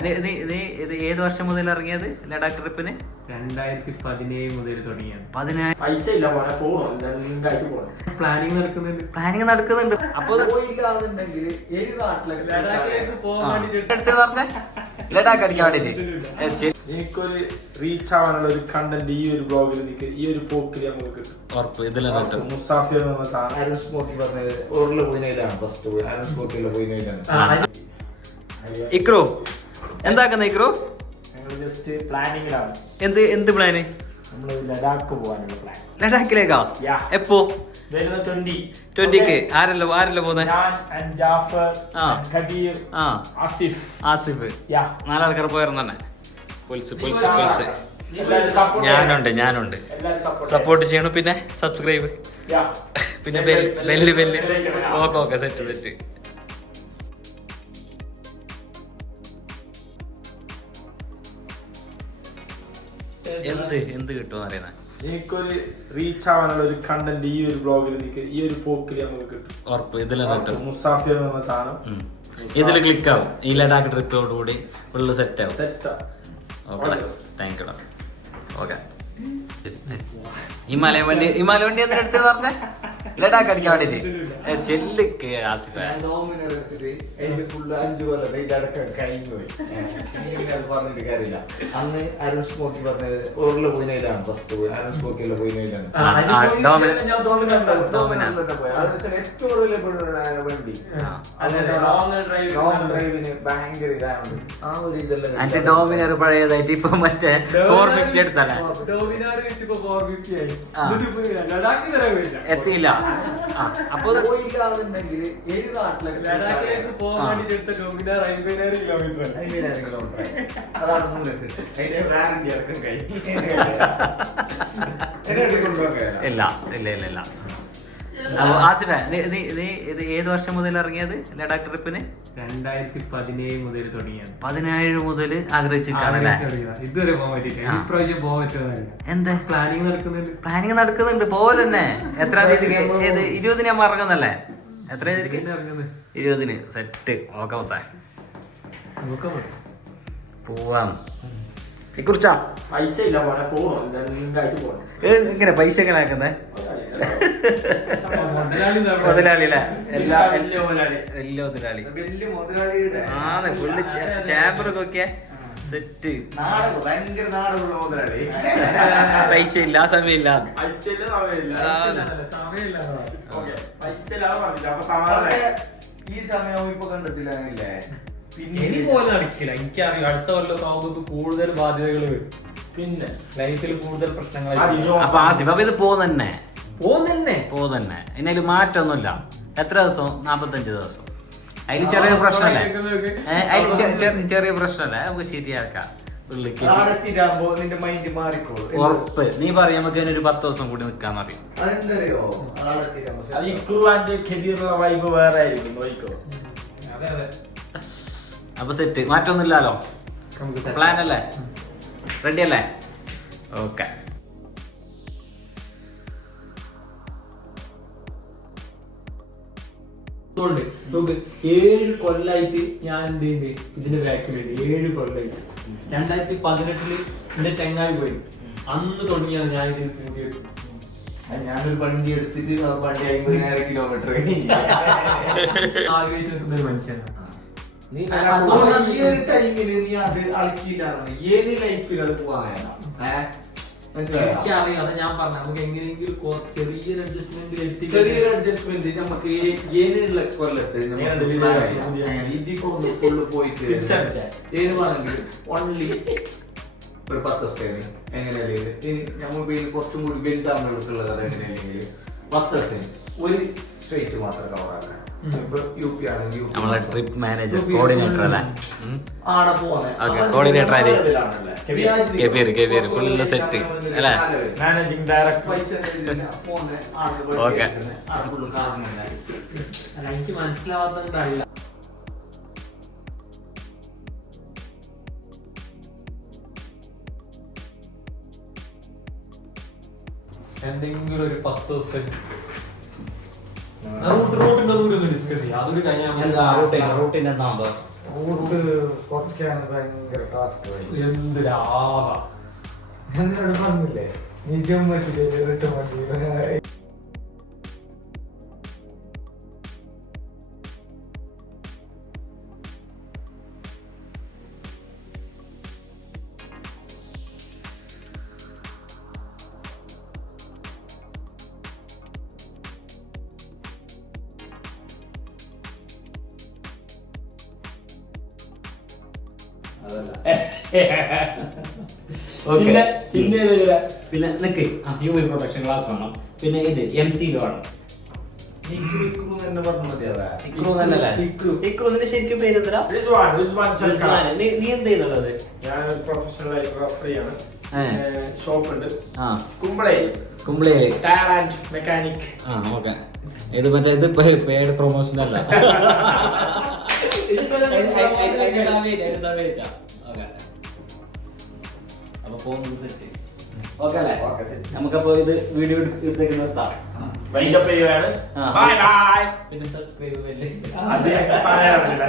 ഇത് ഏത് വർഷം മുതൽ ഇറങ്ങിയത് ലഡാക്ക് ട്രിപ്പിന്? 2017 മുതൽ തുടങ്ങിയത്. പൈസ ഇല്ല പോലെ പ്ലാനിങ് നടക്കുന്നുണ്ട്. അപ്പൊ ലഡാക്ക് അടിക്കാൻ വേണ്ടിട്ട് എനിക്കൊരു റീച്ച് ആവാനുള്ള ഒരു കണ്ടന്റ് ഈ ഒരു ബ്ലോഗിൽ നിൽക്കുക, ഈ ഒരു പോക്കിൽ നമുക്ക് കിട്ടും. ഉറപ്പ് ഇതിലും കിട്ടും. മുസാഫിർ ഇക്രോ എന്താക്കുന്ന ഇക്രോ? ജസ്റ്റ് പ്ലാനിങ്ങിലാണ്. എന്ത് പ്ലാന്? നമ്മള് ലഡാക്ക് പോകാനുള്ള പ്ലാൻ. ലഡാക്കിലേക്കാ? എപ്പോ? 20ക്ക്. ആരല്ലോ പോകുന്നത്? ആസിഫ്. 4 ആൾക്കാർ പോയിരുന്നു തന്നെ. പൊളിച്ച് ഞാനുണ്ട്. സപ്പോർട്ട് ചെയ്യണം. പിന്നെ സബ്സ്ക്രൈബ്, പിന്നെ ബെല്ല്. Okay set. എന്ത് കിട്ടും അറിയുന്ന? എനിക്കൊരു റീച്ച് ആവാനുള്ള ഒരു കണ്ടന്റ് ഈ ഒരു ബ്ലോഗിൽ നിൽക്കുക, ഈ ഒരു പോക്കിൽ നമുക്ക് കിട്ടും. ഉറപ്പ് ഇതിലും കിട്ടും. മുസാഫിർ എന്ന സാധനം ഇതിൽ ക്ലിക്ക് ആവും. ഈ ലഡാക്ക് ട്രിപ്പോടുകൂടി ഫുള്ള് സെറ്റ് ആവും. Okay, thank you. ഓക്കെ, ഈ മലവണ്ടി എന്തിനെടുത്ത് പറഞ്ഞ ലഡാക്ക് അടിക്കാൻ വേണ്ടിട്ട് ചെല്ലിക്ക് ആസിഫ. അന്ന് അരുൺ സ്മോക്കി പറഞ്ഞത് ഓറില് പോയിനാണ് ഫസ്റ്റ് പോയി. അരുൺ സ്മോക്കില്ല പോയിനാണ് ഏറ്റവും വണ്ടി. ലോങ് ഡ്രൈവിന് ഭയങ്കര ഇതാണ്. ആ ഒരു ഇതെല്ലാം ഡോമിനർ പഴയതായിട്ട് ഇപ്പൊ മറ്റേ 450 എടുത്തല്ലേ എത്തിയില്ല. അപ്പൊ പോയില്ലാന്നുണ്ടെങ്കിൽ ഏത് നാട്ടിലേക്ക് അതാണ് ഇല്ല. ആസിഫ, ഇത് ഏത് വർഷം മുതൽ ഇറങ്ങിയത് ലഡാക്ക് ട്രിപ്പിന്? 2017 മുതൽ തുടങ്ങിയത്. 17 മുതൽ ആഗ്രഹിച്ചിട്ടാണല്ലേ? ഇതുവരെ പോകാൻ പറ്റില്ല. ഇപ്രാവശ്യം പോകാൻ പറ്റുന്നതല്ല. എന്താ പ്ലാനിങ് നടക്കുന്നുണ്ട് പോലെ തന്നെ. എത്രാം തീയതി? 20 ഞാൻ ഇറങ്ങുന്നല്ലേ? എത്ര തീയതിക്ക്? 20 സെറ്റ്. പോവാം. കുറിച്ചാ പൈസ ഇല്ല പോലെ പോകണം. ഇങ്ങനെ പൈസ എങ്ങനെ ആക്കുന്നേ? മുതലാളില്ലേ? വലിയ മുതലാളി ആണ്. ഫുള്ള് ചാമ്പറൊക്കെ നോക്കിയ സെറ്റ്. ഭയങ്കര നാടുള്ള മുതലാളി. പൈസ ഇല്ല, സമയമില്ല. ഈ സമയം ഇപ്പൊ കണ്ടെത്തില്ല. പോലെ നടക്കില്ല. എനിക്കറിയാം അടുത്ത കൊല്ലം ആവുമ്പോൾ കൂടുതൽ ബാധ്യതകൾ വരും. പിന്നെ ലൈഫിൽ കൂടുതൽ പ്രശ്നങ്ങൾ. അപ്പൊ ആസിഫ് ഇത് പോകുന്നെ ഇതിൽ മാറ്റൊന്നുമില്ല. എത്ര ദിവസം? 45 ദിവസം. അതിൽ ചെറിയ പ്രശ്നമല്ലേ? ചെറിയ പ്രശ്നമല്ലേ? നമുക്ക് ശരിയാക്കാം. ഉറപ്പ്. നീ പറയും നമുക്ക് അതിനൊരു 10 ദിവസം കൂടി നിക്കാന്ന് പറയും. അപ്പൊ സെറ്റ്. മാറ്റൊന്നുമില്ലല്ലോ. പ്ലാൻ അല്ലേ? റെഡി അല്ലേ? ഓക്കെ. ണ്ട് 7 കൊല്ലായിട്ട് ഞാൻ എന്ത് ചെയ്യുന്നത് ഇതിന്റെ ബാക്കിലുണ്ട്. 7 കൊല്ലായിട്ട്. 2018 എന്റെ ചെങ്ങായി പോയി. അന്ന് തുടങ്ങിയാണ് ഞാൻ ഇത് കൂട്ടിയത്. ഞാനൊരു വണ്ടി എടുത്തിട്ട് വണ്ടി 50,000 കിലോമീറ്റർ ആഗ്രഹിച്ച് നിൽക്കുന്ന ഒരു മനുഷ്യനാണ്. ഈ ഒരു ടൈമിന് നീ അത് അളക്കിയില്ല. ഏത് ലൈഫിൽ അത് പോകാനാണ് എനിക്കറിയാം. ഞാൻ പറഞ്ഞു നമുക്ക് എങ്ങനെയെങ്കിലും ചെറിയൊരു അഡ്ജസ്റ്റ്മെന്റ് നമുക്ക് ഏനുള്ള കൊല്ലത്ത് ഇതിപ്പോ ഫുള്ള് പോയിട്ട് ഏത് വേണമെങ്കിൽ ഓൺലി ഒരു 10 ദിവസത്തേന് എങ്ങനെയല്ലേ. ഇനി നമുക്ക് കുറച്ചും കൂടി വലുതാകുമ്പോഴുള്ള കഥ എങ്ങനെയല്ലെങ്കിൽ 10 ദിവസത്തിന് ഒരു സ്ട്രേറ്റ് മാത്രം കവറാക്കാം. നമ്മളെ ട്രിപ്പ് മാനേജർ കോർഡിനേറ്റർ അല്ലേ? കോർഡിനേറ്റർ കബീർ ഫുള്ള് സെറ്റ് അല്ലേ? Managing director. ഓക്കെ. എനിക്ക് മനസ്സിലാവാത്തതുകൊണ്ടല്ല. എന്തെങ്കിലും ഒരു 10 ദിവസത്തേക്ക് റൂട്ടിന്റെ ഡിസ്കസ് ചെയ്യാം. അതൊരു കഴിഞ്ഞാൽ റൂട്ടിന്റെ നമ്പർ റൂട്ട് കുറച്ച് കുറയ്ക്കാൻ ഭയങ്കര ടാസ്ക്. എന്ത് ലാഭ എന്നോട് പറഞ്ഞില്ലേ നീ ജമ്മത്തിലെ റിട്ടേൺ വണ്ടി പിന്നെ പിന്നെ നിക്ക് യു വി പ്രൊട്ടക്ഷൻ ഗ്ലാസ് വേണം. പിന്നെ ഇത് MC വേണം. ഇക്രു തന്നെ പറഞ്ഞ മതിയാവാ. ഇക്രു തന്നെയല്ലേ? ഇക്രുവിന്റെ ശരിക്കും പേര് എന്തിനാ? നീ എന്ത് ചെയ്തുള്ളത്? ഞാനൊരു പ്രൊഫഷണൽ ആയിട്ട് റഫറിയാണ്. ഷോപ്പ് ഉണ്ട് ആ കുമ്പളയിൽ കുമ്പളയില്. Tyre and mechanic. ആ ഓക്കെ. ഇത് മറ്റേ ഇത് പെയ്ഡ് പ്രൊമോഷൻ അല്ല. അപ്പൊ പോകുന്നത് സെറ്റ്. ഓക്കെ അല്ലേ? നമുക്കപ്പോ ഇത് വീഡിയോ എടുത്തേക്ക് നിർത്താം. വൈൻഡപ്പ് ചെയ്യുകയാണ്. ആ. Bye bye. പിന്നെ സബ്സ്ക്രൈബ് അത് പറയാറില്ല.